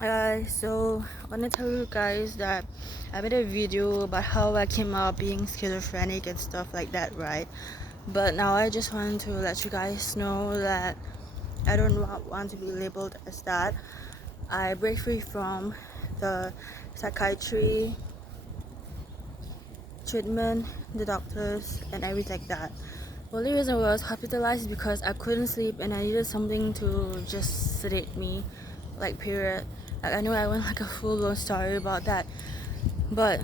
So I want to tell you guys that I made a video about how I came out being schizophrenic and stuff like that, right? But now I just want to let you guys know that I don't want to be labeled as that. I break free from the psychiatry treatment, the doctors, and everything like that. The only reason why I was hospitalized is because I couldn't sleep and I needed something to just sedate me, like period. Like I know I went like a full-blown story about that, but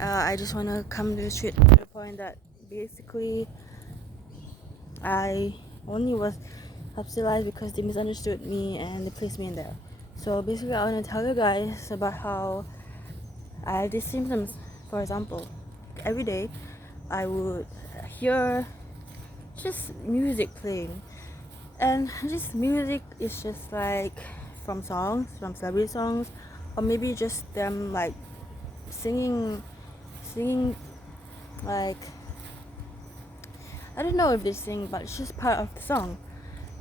I just want to come to the point that basically I only was hospitalized because they misunderstood me and they placed me in there. So basically, I want to tell you guys about how I have these symptoms. For example, every day I would hear just music playing, and this music is just like from celebrity songs, or maybe just them like singing like I don't know if they sing, but it's just part of the song,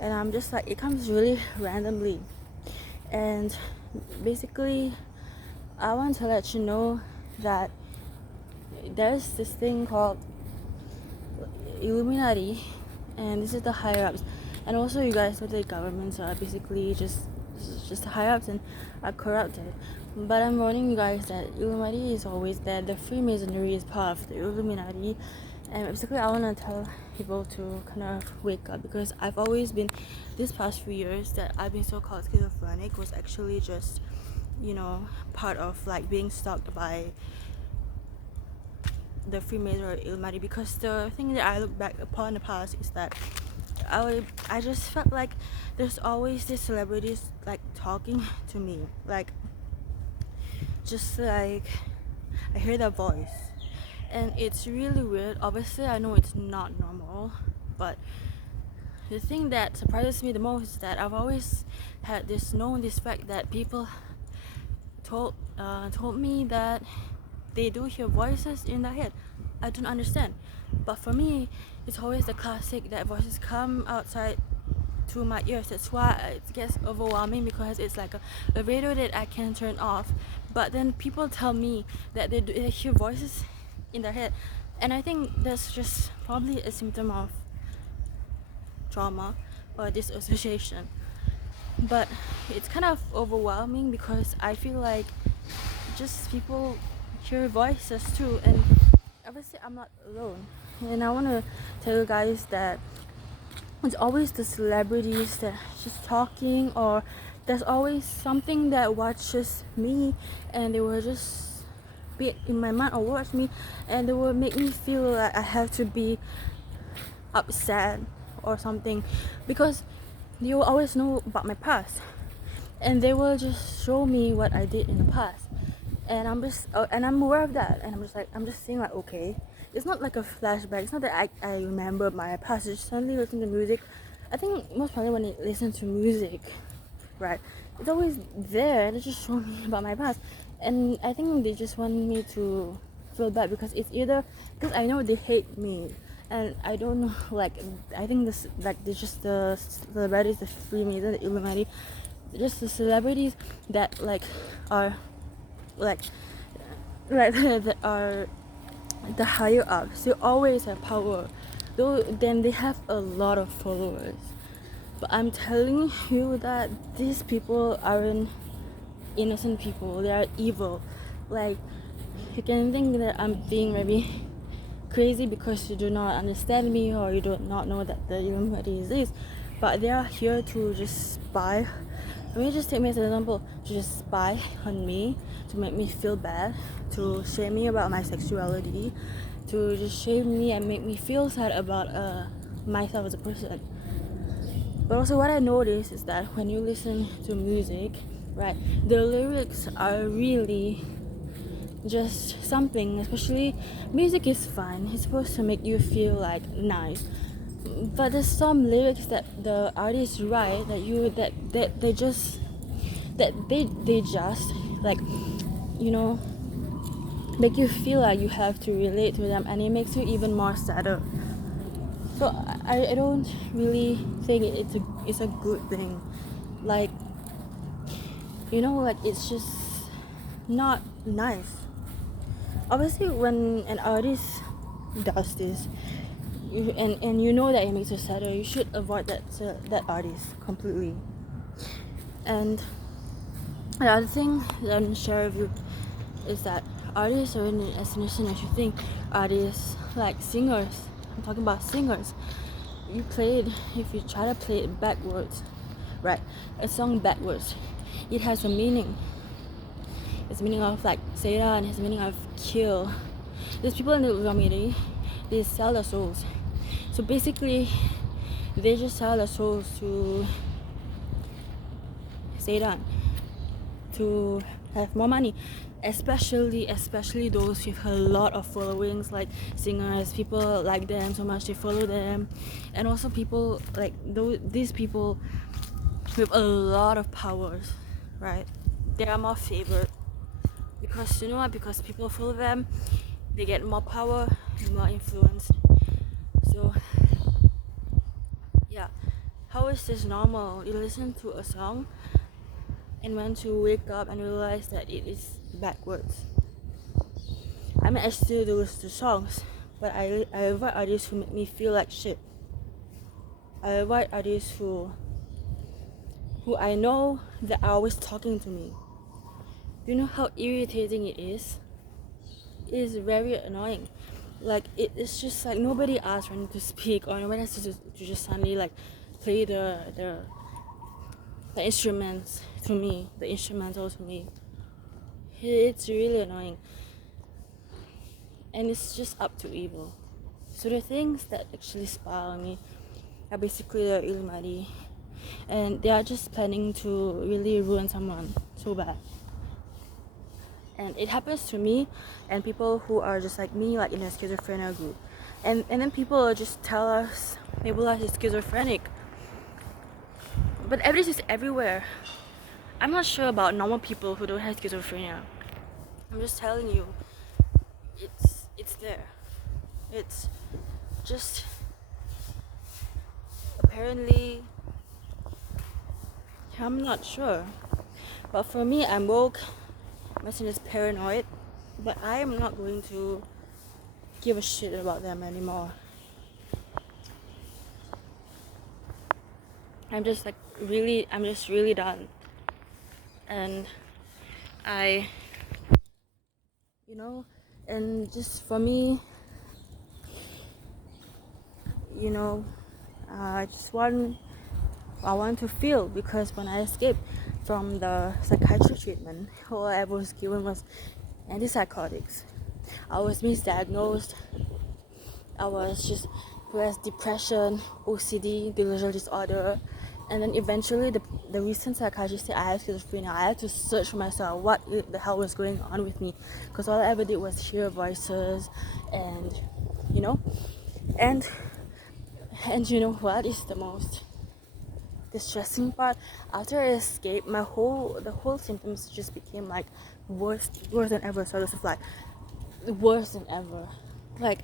and I'm just like it comes really randomly, and basically I want to let you know that there's this thing called illuminati, and this is the higher ups, and also you guys know the governments are basically just the higher ups and are corrupted. But I'm warning you guys that illuminati is always there. The freemasonry is part of the illuminati, and basically I want to tell people to kind of wake up, because I've always been, these past few years that I've been so called schizophrenic was actually just, part of like being stalked by the Freemason or Illuminati. Because the thing that I look back upon in the past is that I just felt like there's always these celebrities like talking to me, like just like I hear their voice, and it's really weird. Obviously, I know it's not normal, but the thing that surprises me the most is that I've always had this fact that people told me that they do hear voices in their head. I don't understand, but for me, it's always the classic that voices come outside to my ears. That's why it gets overwhelming, because it's like a radio that I can turn off. But then people tell me that they hear voices in their head, and I think that's just probably a symptom of trauma or disassociation. But it's kind of overwhelming because I feel like just people hear voices too, and obviously I'm not alone. And I want to tell you guys that it's always the celebrities that just talking, or there's always something that watches me, and they will just be in my mind or watch me, and they will make me feel like I have to be upset or something, because they will always know about my past, and they will just show me what I did in the past, and I'm aware of that, and I'm just saying like, okay, it's not like a flashback. It's not that I remember my past. It's suddenly listen to music. I think most probably when I listen to music, right, it's always there. They just show me about my past, and I think they just want me to feel bad, because it's either because I know they hate me, and I don't know, like I think this like they're just the celebrities, the Freemason, the Illuminati, just the celebrities that like are like that are the higher ups. They always have power, though then they have a lot of followers. But I'm telling you that these people aren't innocent people. They are evil. Like, you can think that I'm being maybe crazy because you do not understand me, or you do not know that the Illuminati exists, but they are here to just spy. Let me just take me as an example, to just spy on me, to make me feel bad, to shame me about my sexuality, to just shame me and make me feel sad about myself as a person. But also what I noticed is that when you listen to music, right, the lyrics are really just something. Especially music is fun, it's supposed to make you feel like nice, but there's some lyrics that the artists write that they just like, you know, make you feel like you have to relate to them, and it makes you even more sadder. So I don't really think it's a good thing. Like, you know, like it's just not nice. Obviously, when an artist does this, and you know that it makes you sadder, you should avoid that artist completely. And the other thing that I'm gonna share with you is that artists are in an estimation as you think. Artists like singers, I'm talking about singers. If you try to play it backwards, right? A song backwards, it has a meaning. It's meaning of like Satan, has meaning of kill. There's people in the Illuminati, they sell their souls. So basically, they just sell their souls to Satan to have more money, especially those with a lot of followings, like singers. People like them so much they follow them, and also people like these people with a lot of powers, right? They are more favored because you know what? Because people follow them, they get more power and more influence. So yeah, how is this normal? You listen to a song and when to wake up and realize that it is backwards. I mean, I still do listen to songs, but I avoid artists who make me feel like shit. I avoid artists who I know that are always talking to me. You know how irritating it is? It is very annoying. Like it's just like nobody asks for me to speak, or nobody has to just suddenly like play the instruments to me, the instrumental to me. It's really annoying, and it's just up to evil. So the things that actually spy on me are basically the illuminati, and they are just planning to really ruin someone so bad. And it happens to me and people who are just like me, like in a schizophrenia group, and then people just tell us, label us as schizophrenic, but evidence is everywhere. I'm not sure about normal people who don't have schizophrenia. I'm just telling you, it's there. It's just apparently, I'm not sure, but for me, I'm woke. My son is paranoid, but I am not going to give a shit about them anymore. I'm just really done. And I, you know, and just for me, you know, I want to feel, because when I escaped from the psychiatric treatment, all I was given was antipsychotics. I was misdiagnosed. I was just with depression, OCD, delusional disorder, and then eventually the recent psychiatrist said I have schizophrenia. I had to search for myself what the hell was going on with me, because all I ever did was hear voices, and you know, and you know what is the most distressing part? After I escaped, the whole symptoms just became like worse than ever. So it's like worse than ever. Like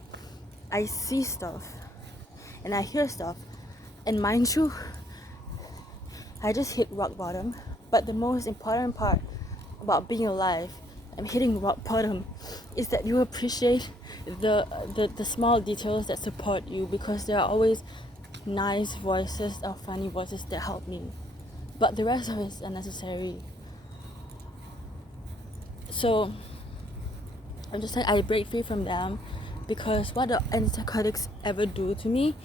I see stuff and I hear stuff, and mind you, I just hit rock bottom. But the most important part about being alive and hitting rock bottom is that you appreciate the small details that support you, because there are always nice voices or funny voices that help me, but the rest of it is unnecessary. So I'm just saying I break free from them, because what the antipsychotics ever do to me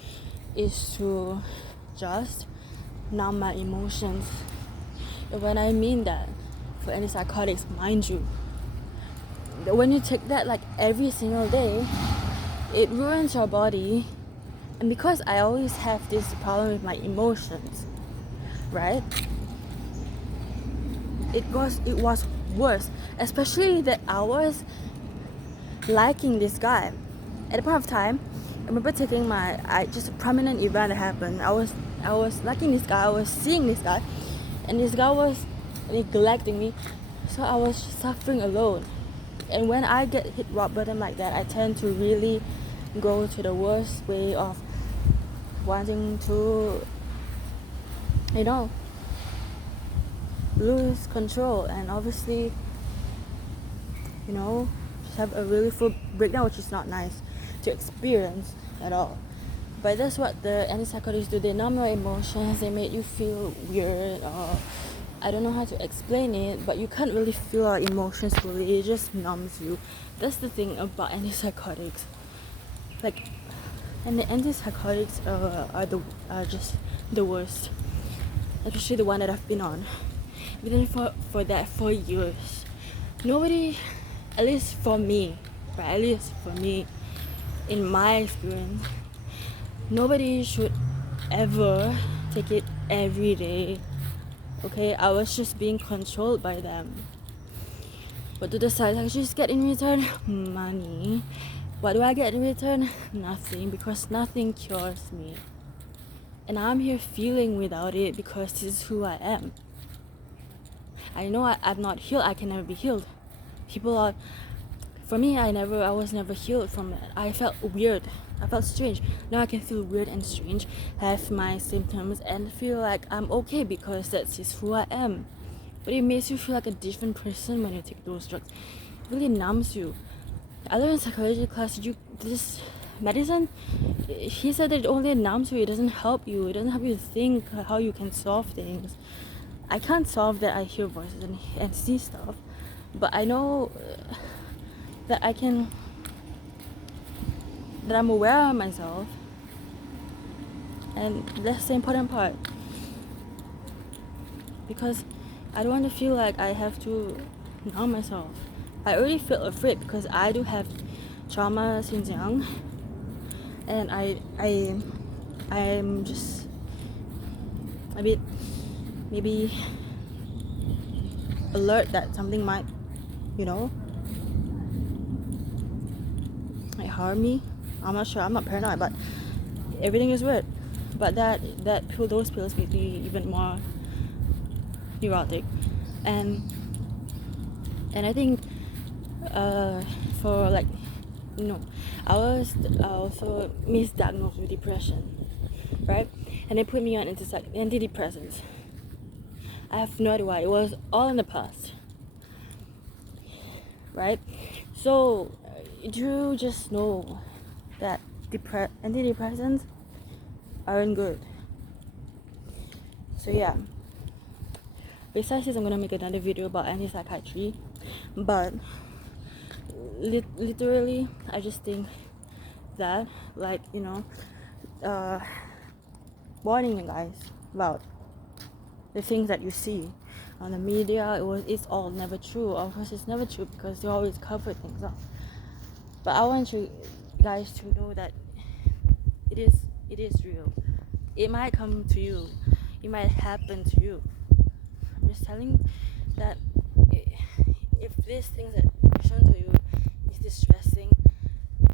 is to just numb my emotions. And when I mean that, for antipsychotics, mind you, when you take that like every single day, it ruins your body. And because I always have this problem with my emotions, right? It was worse, especially that I was liking this guy. At the point of time, I remember taking just a prominent event that happened. I was liking this guy, I was seeing this guy, and this guy was neglecting me, so I was suffering alone. And when I get hit rock bottom like that, I tend to really go to the worst way of wanting to, lose control and obviously, just have a really full breakdown, which is not nice to experience at all. But that's what the antipsychotics do. They numb your emotions, they make you feel weird, or I don't know how to explain it, but you can't really feel our emotions fully. It just numbs you. That's the thing about antipsychotics. And the antipsychotics are just the worst, especially the one that I've been on. But then for years, nobody, at least for me, in my experience, nobody should ever take it every day. Okay, I was just being controlled by them. What do the side actions get in return? Money. What do I get in return? Nothing, because nothing cures me. And I'm here feeling without it because this is who I am. I know I'm not healed. I can never be healed. For me, I was never healed from it. I felt weird. I felt strange. Now I can feel weird and strange, have my symptoms, and feel like I'm okay because that's just who I am. But it makes you feel like a different person when you take those drugs. It really numbs you. I learned in psychology class, this medicine, he said that it only numbs you. It doesn't help you. It doesn't help you think how you can solve things. I can't solve that. I hear voices and see stuff, but I know that that I'm aware of myself, and that's the important part, because I don't want to feel like I have to numb myself. I already feel afraid because I do have trauma since young, and I'm just a bit maybe alert that something might, like harm me. I'm not sure. I'm not paranoid, but everything is weird. But those pills make me even more neurotic, and I think for I was also misdiagnosed with depression, right? And they put me on antidepressants. I have no idea why. It was all in the past, right? So you just know that antidepressants aren't good. So yeah. Besides this, I'm gonna make another video about anti-psychiatry, but literally, I just think that, warning you guys about the things that you see on the media. It's all never true. Of course, it's never true because they always cover things up. But I want you guys to know that it is real. It might come to you. It might happen to you. I'm just telling that if these things that are shown to you is distressing,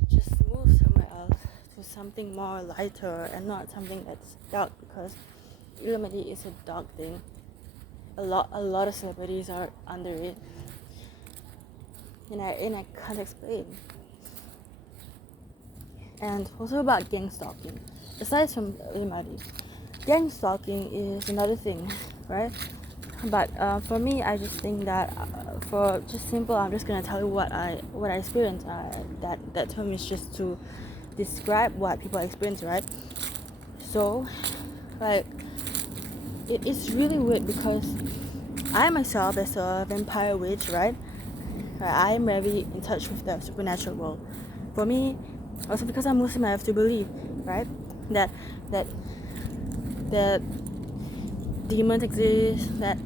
just move somewhere else to something more lighter and not something that's dark, because illuminati is a dark thing. A lot of celebrities are under it, and I can't explain. And also about gangstalking. Aside from illuminati, gangstalking is another thing, right? But for me, I just think that for just simple, I'm just gonna tell you what I experienced. That term is just to describe what people experience, right? So, it's really weird because I myself, as a vampire witch, right? I'm very in touch with the supernatural world. For me, also because I'm Muslim, I have to believe, right, that demons exist, that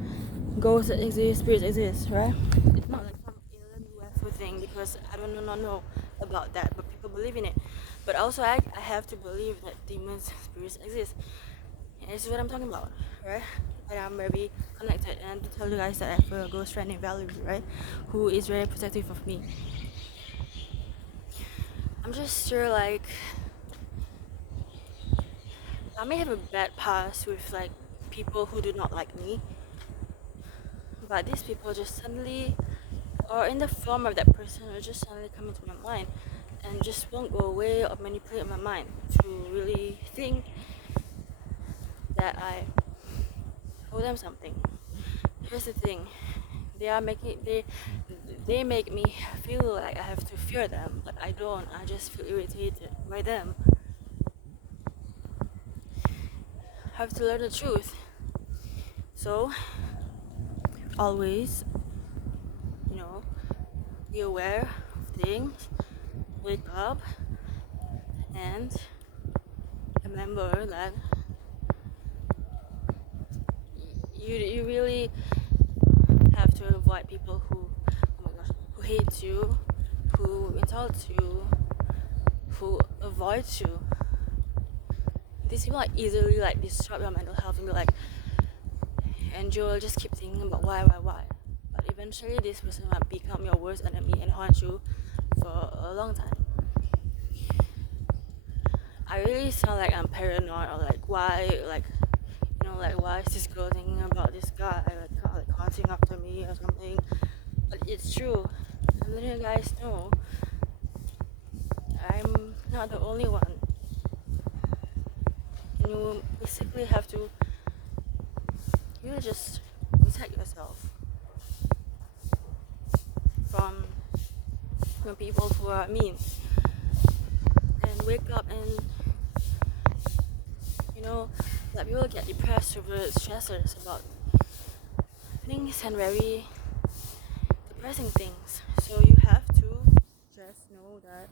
ghosts exist, spirits exist, right? It's not like some alien UFO thing, because I don't know about that, but people believe in it. But also I have to believe that demons, spirits exist. And this is what I'm talking about, right? And I'm very connected, and to tell you guys that I have a ghost friend named Valerie, right, who is very protective of me. I'm just sure, I may have a bad past with people who do not like me, but these people just suddenly, or in the form of that person, will just suddenly come into my mind and just won't go away or manipulate my mind to really think that I owe them something. here's the thing. They make me feel like I have to fear them, but I don't. I just feel irritated by them. I have to learn the truth. So always, be aware of things, wake up, and remember that you really have to avoid people who, oh my gosh, who hate you, who insult you, who avoid you. These people easily disrupt your mental health, and you'll just keep thinking about why. But eventually this person might become your worst enemy and haunt you for a long time. I really sound like I'm paranoid, or why is this girl thinking about this guy, haunting after me or something. But it's true. I'm letting you guys know I'm not the only one. And you basically have to really just protect yourself from people who are mean, and wake up and people get depressed over stressors about things and very depressing things. So you have to just know that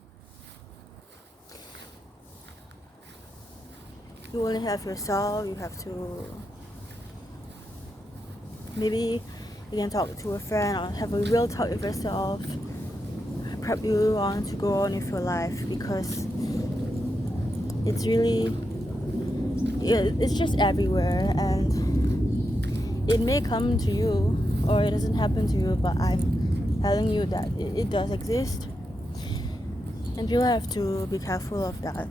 you only have yourself. You have to, maybe you can talk to a friend or have a real talk with yourself, prep you on to go on with your life, because it's just everywhere, and it may come to you or it doesn't happen to you, but I'm telling you that it does exist, and people have to be careful of that.